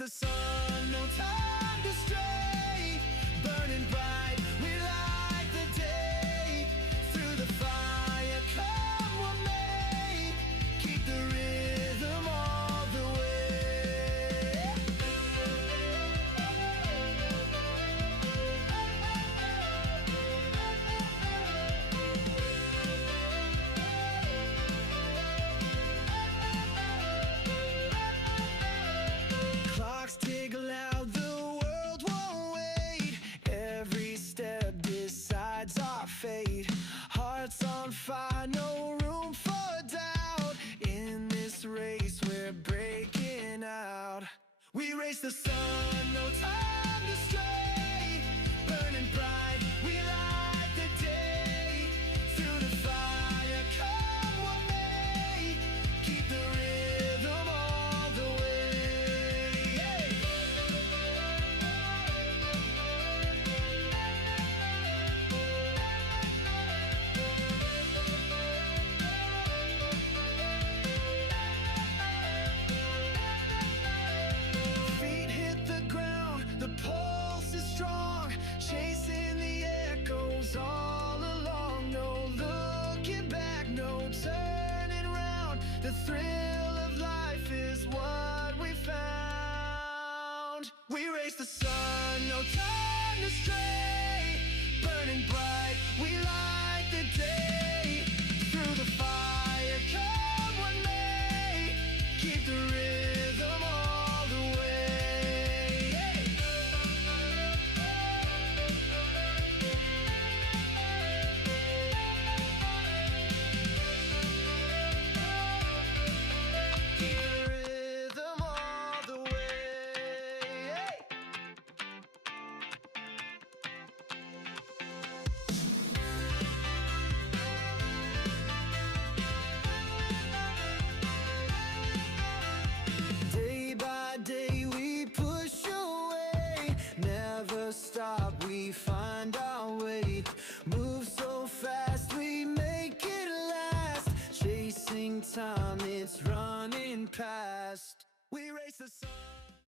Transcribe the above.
the sun, no time to stray. Burning bright, we light the day. Through the fire, come what may. Keep the rhythm all the way. Clocks tick loud, the world won't wait. Every step decides our fate. Hearts on fire, no room for doubt. In this race we're breaking out. We race the sun, no time to stray. Burning bright, we light the day. Through the fire, come what may. Keep the rhythm all the way. Feet hit the ground, the pulse is strong. Chasing the echoes all along. No looking back, no turning round. The thrill of life is what we found. We race the sun, no time to stray. Burning bright, we light the day. Through the fire, come what may. Keep the rhythm all the way. Keep the rhythm all the way. Day by day we push away. Never stop, we find our way. Move so fast, we make it last. Chasing time, it's running past. We race the sun.